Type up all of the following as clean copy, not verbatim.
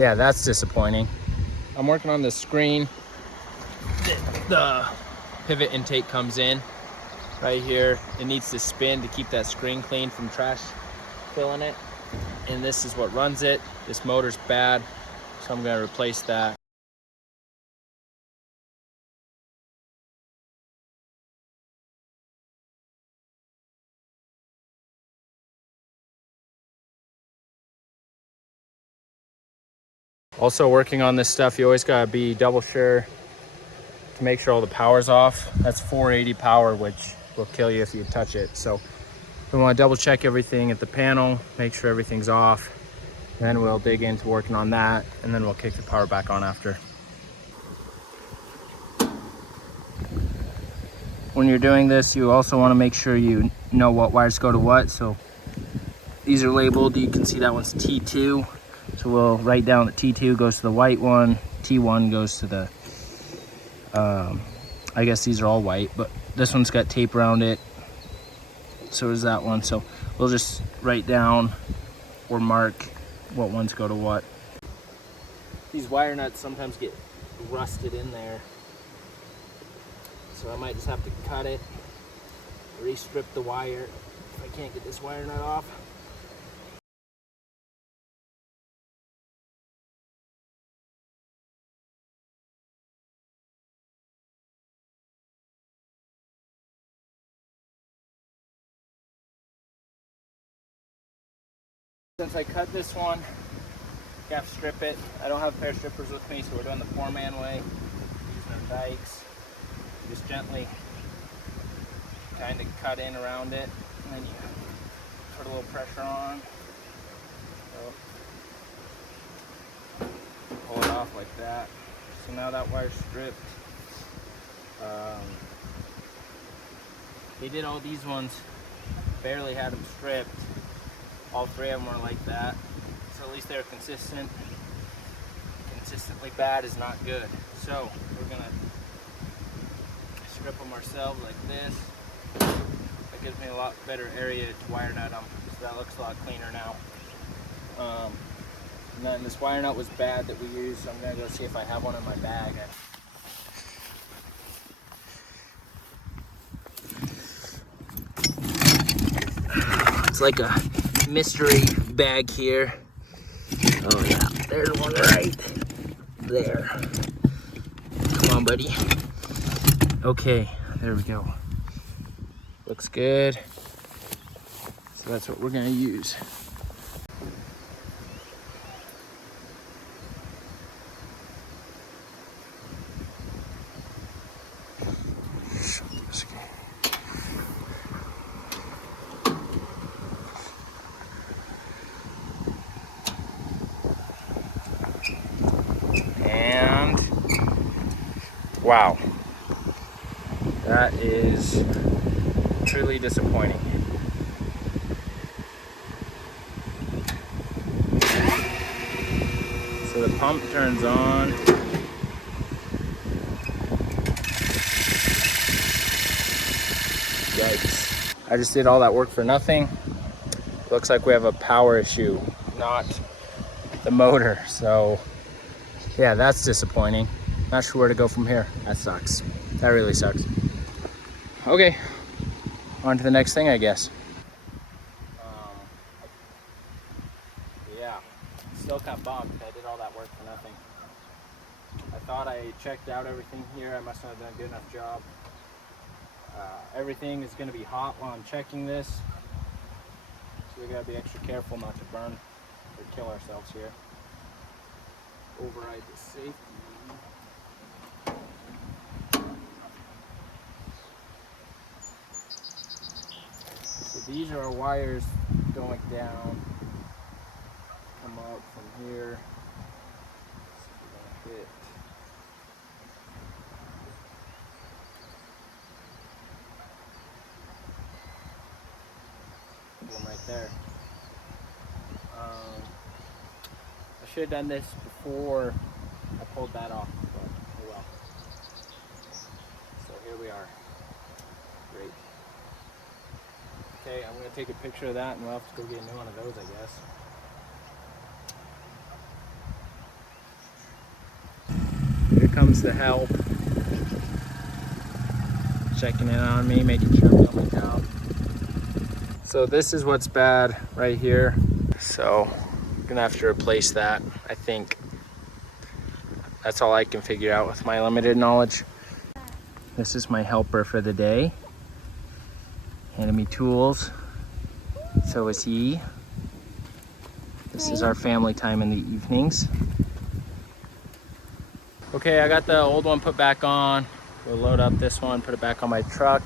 Yeah, that's disappointing. I'm working on the screen. The pivot intake comes in right here. It needs to spin to keep that screen clean from trash filling it. And this is what runs it. This motor's bad, so I'm gonna replace that. Also working on this stuff, you always gotta be double sure to make sure all the power's off. That's 480 power, which will kill you if you touch it. So we wanna double check everything at the panel, make sure everything's off. Then we'll dig into working on that, and then we'll kick the power back on after. When you're doing this, you also wanna make sure you know what wires go to what. So these are labeled, you can see that one's T2. So we'll write down that T2 goes to the white one, T1 goes to the, I guess these are all white, but this one's got tape around it. So is that one. So we'll just write down or mark what ones go to what. These wire nuts sometimes get rusted in there. So I might just have to cut it, re-strip the wire if I can't get this wire nut off. Since I cut this one, I have to strip it. I don't have a pair of strippers with me, so we're doing the 4-man way, using our dikes. Just gently kind of cut in around it, and then you put a little pressure on. So pull it off like that. So now that wire's stripped. They did all these ones, barely had them stripped. All 3 of them were like that. So at least they're consistent. Consistently bad is not good. So we're gonna strip them ourselves like this. That gives me a lot better area to wire nut them. So that looks a lot cleaner now. And then this wire nut was bad that we used, so I'm gonna go see if I have one in my bag. It's like a mystery bag here. Oh yeah, there's one right there. Come on, buddy. Okay, there we go. Looks good. So that's what we're gonna use. And wow, that is truly disappointing. So the pump turns on. Yikes. I just did all that work for nothing. Looks like we have a power issue, not the motor. So yeah, that's disappointing. Not sure where to go from here. That sucks. That really sucks. Okay, on to the next thing, I guess. Yeah, still got bumped. I did all that work for nothing. I thought I checked out everything here. I must not have done a good enough job. Everything is going to be hot while I'm checking this. So we got to be extra careful not to burn or kill ourselves here. Override the safety. So these are our wires going down. Come up from here. So we're gonna hit. One right there. I should have done this before I pulled that off, but oh well. So here we are. Great. Okay, I'm going to take a picture of that and we'll have to go get a new one of those, I guess. comes the help. Checking in on me, making sure I'm doing my job. So this is what's bad right here. So I'm gonna have to replace that, I think. That's all I can figure out with my limited knowledge. This is my helper for the day. Handed me tools. So is he. This is our family time in the evenings. Okay, I got the old one put back on. We'll load up this one, put it back on my truck.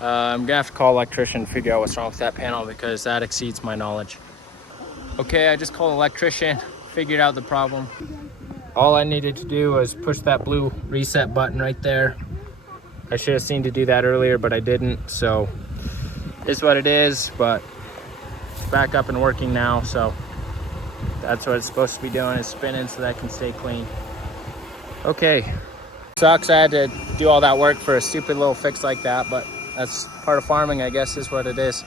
I'm gonna have to call an electrician to figure out what's wrong with that panel because that exceeds my knowledge. Okay, I just called an electrician, figured out the problem. All I needed to do was push that blue reset button right there. I should have seen to do that earlier, but I didn't, so it's what it is, but it's back up and working now, so that's what it's supposed to be doing, is spinning so that can stay clean. Okay, sucks I had to do all that work for a stupid little fix like that, but that's part of farming, I guess, is what it is.